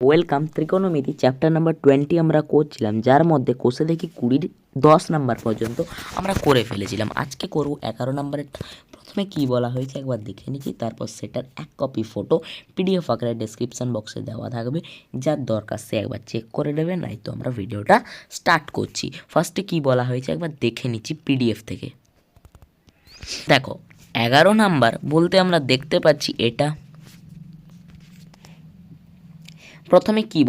Welcome ত্রিকোণমিতি chapter number 20 আমরা করছিলাম, যার মধ্যে কোষে দেখি 20-10 নাম্বার পর্যন্ত আমরা করে ফেলেছিলাম। আজকে করব 11 নাম্বারের। প্রথমে কি বলা হয়েছে একবার দেখে নিচ্ছি, তারপর সেটার এক কপি ফটো পিডিএফ আকারে ডেসক্রিপশন বক্সে দেওয়া থাকবে, যার দরকার সে একবার চেক করে নেবে। নাই তো আমরা ভিডিওটা স্টার্ট করছি। ফার্স্টে কি বলা হয়েছে একবার দেখে নিচ্ছি পিডিএফ থেকে। দেখো 11 নাম্বার বলতে আমরা দেখতে পাচ্ছি এটা। প্রথমে কি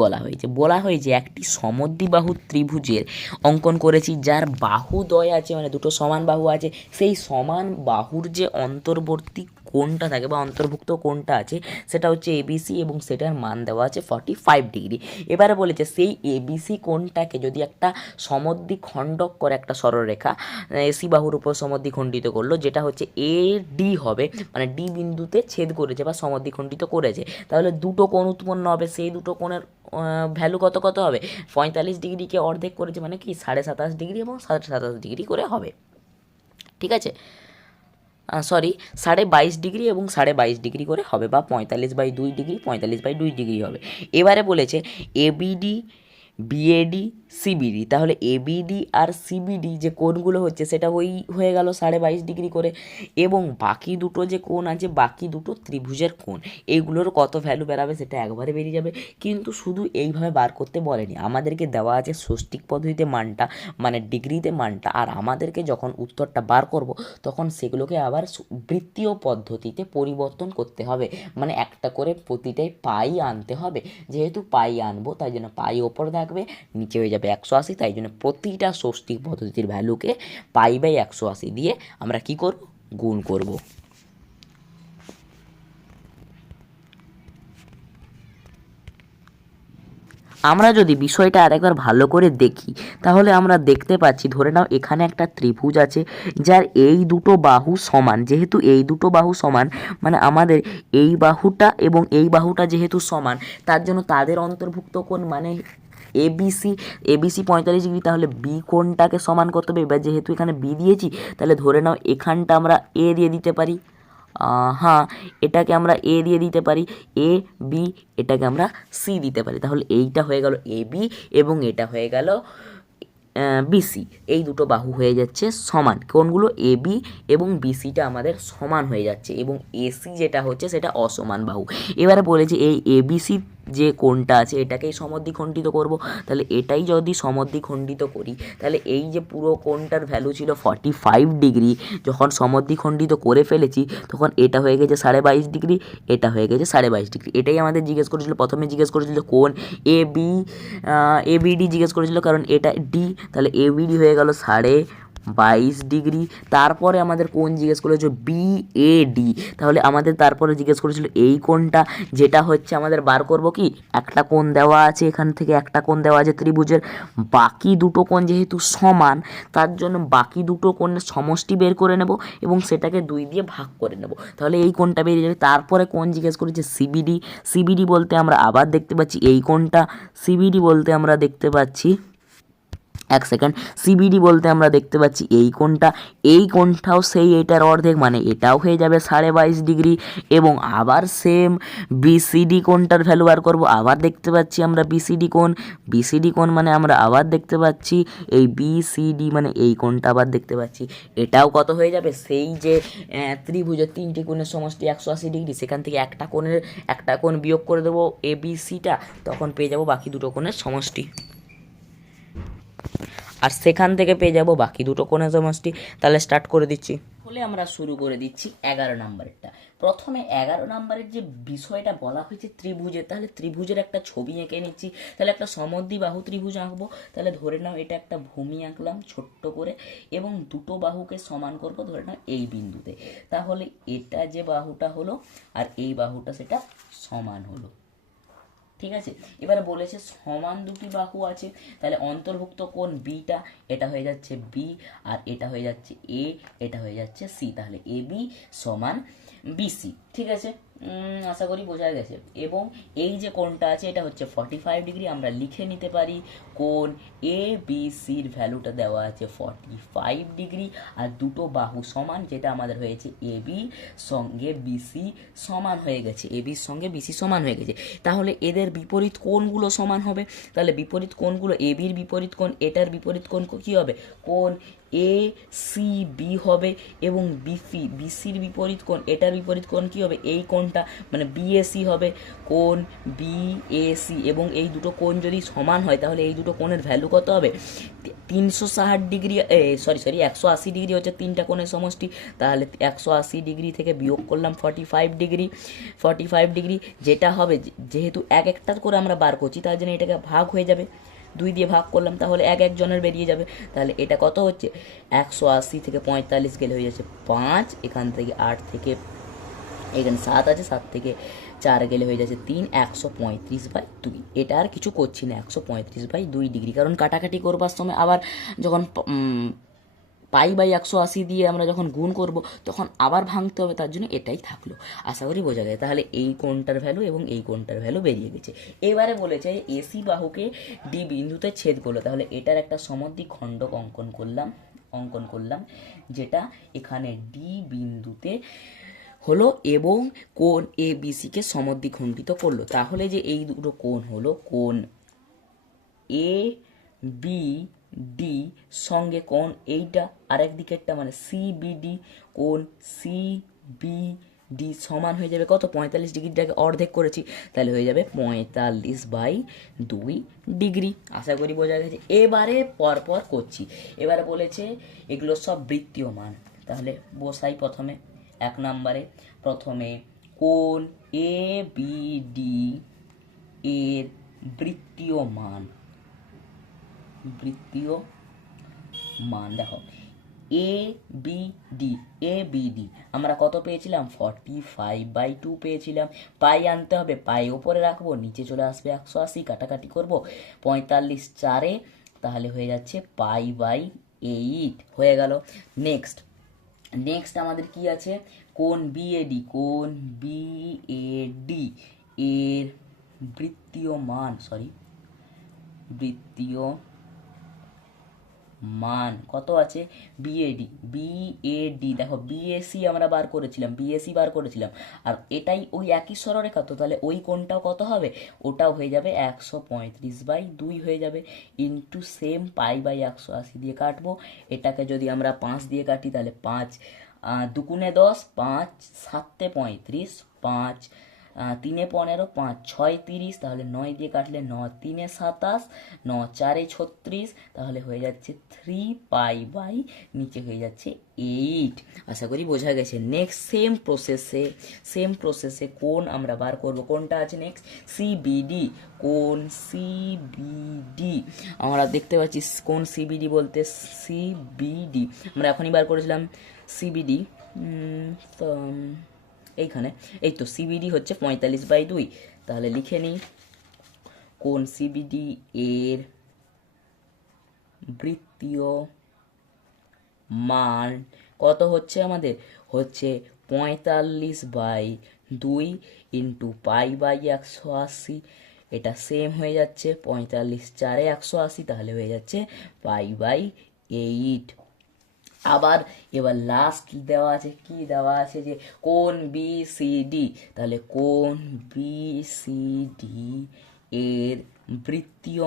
বলা হয়েছে একটি সমদ্বিবাহু ত্রিভুজের অঙ্কন করেছি, যার বাহুদ্বয় আছে, মানে দুটো সমান বাহু আছে। সেই সমান বাহুর যে অন্তর্বর্তী কোণটা থাকে বা অন্তর্ভুক্ত কোণটা আছে সেটা হচ্ছে এবিসি, এবং সেটার মান দেওয়া আছে 45 ডিগ্রি। এবারে বলেছে সেই এবিসি কোণটাকে যদি একটা সমদ্বিখণ্ডক করে একটা সরলরেখা এসি বাহুর উপর সমদ্বিখণ্ডিত করলো, যেটা হচ্ছে এ ডি হবে, মানে ডি বিন্দুতে ছেদ করেছে বা সমদ্বিখণ্ডিত করেছে, তাহলে দুটো কোণ উৎপন্ন হবে। সেই দুটো কোণের ভ্যালু কত কত হবে? 45 ডিগ্রিকে অর্ধেক করেছে মানে কি 27.5 ডিগ্রি এবং 27.5 ডিগ্রি করে হবে। ঠিক আছে, সরি 22.5 ডিগ্রি এবং 22.5 ডিগ্রি করে হবে, বা 45/2 ডিগ্রি 45/2 ডিগ্রি হবে। এবারে বলেছে এবিডি বিএডি সিবিডি, তাহলে এবিডি আর সিবিডি যে কোণগুলো হচ্ছে সেটা হয়ে গেল 22.5 ডিগ্রি করে, এবং বাকি দুটো যে কোণ আছে, বাকি দুটো ত্রিভুজের কোণ, এইগুলোর কত ভ্যালু বেরাবে সেটা একবারে বেরিয়ে যাবে। কিন্তু শুধু এইভাবে বার করতে বলেনি, আমাদেরকে দেওয়া আছে ষষ্ঠিক পদ্ধতিতে মানটা, মানে ডিগ্রিতে মানটা, আর আমাদেরকে যখন উত্তরটা বার করব তখন সেগুলোকে আবার বৃত্তীয় পদ্ধতিতে পরিবর্তন করতে হবে, মানে একটা করে প্রতিটাই পাই আনতে হবে। যেহেতু পাই আনবো তাই জন্য পাই ওপরে থাকবে, নিচে হয়ে যাবে 180, তাই জন্য প্রতিটা ষষ্ঠিক পদ্ধতির ভ্যালুকে পাই/180 দিয়ে আমরা কি করব? গুণ করব। আমরা যদি বিষয়টা আরেকবার ভালো করে দেখি তাহলে আমরা দেখতে পাচ্ছি, ধরে নাও এখানে একটা ত্রিভুজ আছে যার এই দুটো বাহু সমান। যেহেতু এই দুটো বাহু সমান মানে আমাদের এই বাহুটা এবং এই বাহুটা যেহেতু সমান, তার জন্য তাদের অন্তর্ভুক্ত কোণ মানে এবিসি 45 ডিগ্রি, তাহলে বি কোণটাকে সমান করতে হবে। এবার যেহেতু এখানে বি দিয়েছি, তাহলে ধরে নাও এখানটা আমরা এ দিয়ে দিতে পারি। হ্যাঁ, এটাকে আমরা এ দিয়ে দিতে পারি, এ বি, এটাকে আমরা সি দিতে পারি। তাহলে এইটা হয়ে গেল এ বি এবং এটা হয়ে গেল বিসি। এই দুটো বাহু হয়ে যাচ্ছে সমান। কোনগুলো? এ বি এবং বিসিটা আমাদের সমান হয়ে যাচ্ছে, এবং এসি যেটা হচ্ছে সেটা অসমান বাহু। এবারে বলেছে এই এবিসি যে কোণটা আছে এটাকেই সমদ্বিখণ্ডিত করব। তাহলে এটাই যদি সমদ্বিখণ্ডিত করি, তাহলে এই যে পুরো কোণটার ভ্যালু ছিল 45 ডিগ্রি, যখন সমদ্বিখণ্ডিত করে ফেলেছি তখন এটা হয়ে গেছে 22.5 ডিগ্রি, এটা হয়ে গেছে 22.5 ডিগ্রি। এটাই আমাদের জিজ্ঞেস করেছিল, প্রথমে জিজ্ঞেস করেছিল কোণ এবিডি জিজ্ঞেস করেছিল, কারণ এটা ডি, তাহলে এবিডি হয়ে গেল 22.5 ডিগ্রি। তারপরে আমাদের কোণ জিজ্ঞেস করেছিল বিএডি, তাহলে আমাদের তারপরে জিজ্ঞেস করেছিল এই কোণটা, যেটা হচ্ছে আমাদের বার করব কি, একটা কোণ দেওয়া আছে এখান থেকে, একটা কোণ দেওয়া আছে ত্রিভুজের, বাকি দুটো কোণ যেহেতু সমান তার জন্য বাকি দুটো কোণের সমষ্টি বের করে নেব এবং সেটাকে 2 দিয়ে ভাগ করে নেব, তাহলে এই কোণটা বেরিয়ে যাবে। তারপরে কোণ জিজ্ঞেস করেছে সিবিডি। সিবিডি বলতে আমরা আবার দেখতে পাচ্ছি এই কোণটা, সিবিডি বলতে আমরা দেখতে পাচ্ছি, এক সেকেন্ড, সিবিডি বলতে আমরা দেখতে পাচ্ছি এই কোণটা, এই কোণটাও সেই এটার অর্ধেক, মানে এটাও হয়ে যাবে 22.5 ডিগ্রি। এবং আবার সেম বিসিডি কোণটার ভ্যালু বার করব, আবার দেখতে পাচ্ছি আমরা বিসিডি কোণ। বিসিডি কোণ মানে আমরা আবার দেখতে পাচ্ছি এই বিসিডি, মানে এই কোণটা আবার দেখতে পাচ্ছি, এটাও কত হয়ে যাবে? সেই যে ত্রিভুজের তিনটি কোণের সমষ্টি 180 ডিগ্রি, সেখান থেকে একটা কোণ বিয়োগ করে দেবো এবিসিটা, তখন পেয়ে যাব বাকি দুটো কোণের সমষ্টি, আর সেখান থেকে পেয়ে যাব বাকি দুটো কোণের সমষ্টি। তাহলে স্টার্ট করে দিচ্ছি, হলে আমরা শুরু করে দিচ্ছি 11 নাম্বারেরটা। প্রথমে 11 নাম্বারের যে বিষয়টা বলা হয়েছে ত্রিভুজের, তাহলে ত্রিভুজের একটা ছবি এঁকে নিচ্ছি। তাহলে একটা সমদ্বিবাহু ত্রিভুজ আঁকবো। তাহলে ধরে নাও এটা একটা ভূমি আঁকলাম ছোট্ট করে, এবং দুটো বাহুকে সমান করব ধরে নাও এই বিন্দুতে। তাহলে এটা যে বাহুটা হলো আর এই বাহুটা সেটা সমান হলো। ঠিক আছে, এবারে বলেছে সমান দুটি বাহু আছে, তাহলে অন্তর্ভুক্ত কোণ বিটা, এটা হয়ে যাচ্ছে বি, আর এটা হয়ে যাচ্ছে এ, এটা হয়ে যাচ্ছে সি। তাহলে এ বি সমান বিসি, ঠিক আছে। আশা করি বোঝা গেছে। এবং এই যে কোণটা আছে এটা হচ্ছে 45 ডিগ্রি। আমরা লিখে নিতে পারি কোণ এ বি সির ভ্যালুটা দেওয়া আছে 45 ডিগ্রি, আর দুটো বাহু সমান, যেটা আমাদের হয়েছে এ বি সঙ্গে বিসি সমান হয়ে গেছে, এ বির সঙ্গে বিসি সমান হয়ে গেছে। তাহলে এদের বিপরীত কোণগুলো সমান হবে। তাহলে বিপরীত কোণগুলো, এ বির বিপরীত কোণ এটার বিপরীত কোণ কী হবে? কোণ এ সি বি হবে, এবং বিসির বিপরীত কোণ এটার বিপরীত কোণ কী হবে? এই কোণটা, মানে বিএসি হবে, কোণ বিএসি। এবং এই দুটো কোণ যদি সমান হয় তাহলে এই দুটো কোণের ভ্যালু কত হবে? 360 ডিগ্রি, সরি 180 ডিগ্রি হচ্ছে তিনটা কোণের সমষ্টি। তাহলে 180 ডিগ্রি থেকে বিয়োগ করলাম 45 ডিগ্রি, যেটা হবে, যেহেতু এক একটার করে আমরা বার করছি তার জন্য এটাকে ভাগ হয়ে যাবে, 2 দিয়ে ভাগ করলাম, তাহলে এক একজনের বেরিয়ে যাবে। তাহলে এটা কত হচ্ছে? 180 থেকে 45 গেলে হয়ে যাচ্ছে 5, এখান থেকে 8 থেকে এখানে 7 আছে, 7 থেকে 4 গেলে হয়ে যাচ্ছে 3, 135/2। এটা আর কিছু করছি না, 135/2 ডিগ্রি। কারণ কাটাকাটি করবার সময় আবার যখন পাই/180 দিয়ে আমরা যখন গুণ করব তখন আবার ভাঙতে হবে, তার জন্য এটাই থাকলো। আশা করি বোঝা যায়। তাহলে এই কোণটার ভ্যালু এবং এই কোণটার ভ্যালু বেরিয়ে গেছে। এবারে বলেছে এসি বাহুকে ডি বিন্দুতে ছেদ করলো। তাহলে এটার একটা সমদ্বিখণ্ডক অঙ্কন করলাম, যেটা এখানে ডি বিন্দুতে হলো এবং কোণ এ বি সিকে সমদ্বিখণ্ডিত করলো। তাহলে যে এই দুটো কোণ হলো, কোণ এ বি ডি সঙ্গে কোণ এইটা আরেক দিকেরটা মানে সিবিডি, কোণ সিবিডি সমান হয়ে যাবে কত? 45 ডিগ্রিটাকে অর্ধেক করেছি, তাহলে হয়ে যাবে 45/2 ডিগ্রি। আশা করি বোঝা গেছে। এবারে পরপর করছি। এবারে বলেছে এগুলো সব বৃত্তীয় মান। তাহলে বসাই প্রথমে 1 নম্বরে। প্রথমে কোণ এ বি ডি এর বৃত্তীয় মান দেখো, এ বি ডি আমরা কত পেয়েছিলাম? 45/2 পেয়েছিলাম। পাই আনতে হবে, পাই ওপরে রাখবো, নিচে চলে আসবে 180, কাটাকাটি করব 45 4-এ, তাহলে হয়ে যাচ্ছে পাই/8 হয়ে গেল। নেক্সট আমাদের কি আছে? কোণ বিএডি এর বৃত্তীয় মান কত আছে? বিএডি দেখো, বিএসি আমরা বার করেছিলাম, আর এটাই ওই একই সরলরেখা, তো তাহলে ওই কোণটাও কত হবে? ওটাও হয়ে যাবে 135/2 হয়ে যাবে, ইন্টু সেম পাই/180 দিয়ে কাটবো। এটাকে যদি আমরা 5 দিয়ে কাটি তাহলে 5 2 × 10, 5 7 35, 5 3 15, 5 6 30, তাহলে 9 দিয়ে কাটলে 9 3 27, 9 4 36, তাহলে হয়ে যাচ্ছে 3 নিচে হয়ে যাচ্ছে 8। আশা করি বোঝা গেছে। নেক্সট সেম প্রসেসে কোণ আমরা বার করব। কোনটা আছে নেক্সট? সিবিডি। কোণ সিবিডি আমরা দেখতে পাচ্ছি, কোণ সিবিডি বলতে সিবিডি আমরা এখনই বার করেছিলাম। সিবিডি এইখানে, এই তো সিবিডি হচ্ছে 45/2। তাহলে লিখে নিই, কোণ সিবিডি এর বৃত্তীয় মান কত হচ্ছে? আমাদের হচ্ছে 45/2 ইন্টু পাই/180। এটা সেম হয়ে যাচ্ছে, 45 4-এ 180, তাহলে হয়ে যাচ্ছে পাই/8। আবার এবার লাস্ট দেওয়া আছে, কি দেওয়া আছে? যে কোণ বিসিডি। তাহলে কোণ বিসিডি এর বৃত্তীয়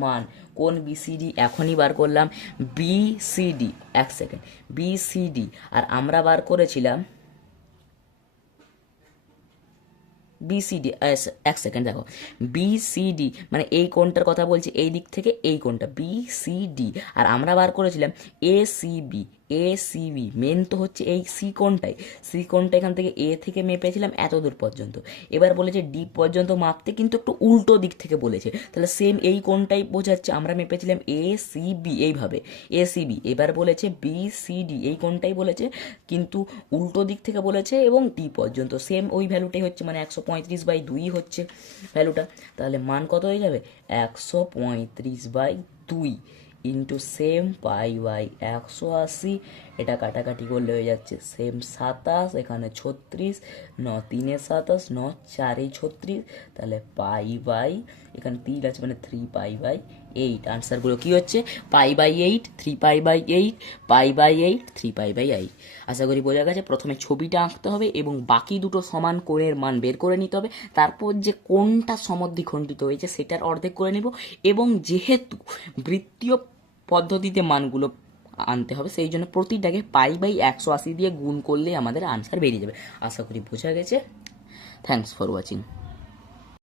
মান কোণ বিসিডি এখনই বার করলাম। বিসিডি, 1 সেকেন্ড, বিসিডি আর আমরা বার করেছিলাম বিসিডি, 1 সেকেন্ড, দেখো বিসিডি মানে এই কোণটার কথা বলছি, এই দিক থেকে এই কোণটা বিসিডি, আর আমরা বার করেছিলাম এসিবি। মেন তো হচ্ছে এই সি কোণটা এখান থেকে এ থেকে মেপেছিলাম এত দূর পর্যন্ত। এবার বলেছে ডি পর্যন্ত মাপতে, কিন্তু একটু উল্টো দিক থেকে বলেছে, তাহলে সেম এই কোণটাই বোঝাচ্ছে। আমরা মেপেছিলাম এসিবি এইভাবে, এসিবি। এবার বলেছে বিসিডি, এই কোণটাই বলেছে কিন্তু উল্টো দিক থেকে বলেছে, এবং ডি পর্যন্ত সেম ওই ভ্যালুটাই হচ্ছে, মানে 135/2 হচ্ছে ভ্যালুটা। তাহলে মান কত হয়ে যাবে? 135/2 ইন্টু সেম পাই/180। এটা কাটাকাটি করলে হয়ে যাচ্ছে সেম 27, এখানে 36, 9 3 27, 9 4 36, তাহলে পাই বাই এখানে 3 আছে মানে 3π/8। আনসারগুলো কী হচ্ছে π/8, 3π/8, π/8, 3π/8। আশা করি বোঝা গেছে। প্রথমে ছবিটা আঁকতে হবে এবং বাকি দুটো সমান কোণের মান বের করে নিতে হবে, তারপর যে কোনটা সমদ্বিখণ্ডিত হয়েছে সেটার অর্ধেক করে নেব, এবং যেহেতু বৃত্তীয় পদ্ধতিতে মানগুলো আনতে হবে সেই জন্য প্রতিটাকে π/180 দিয়ে গুণ করলে আমাদের আনসার বেরিয়ে যাবে। আশা করি বোঝা গেছে। Thanks for watching.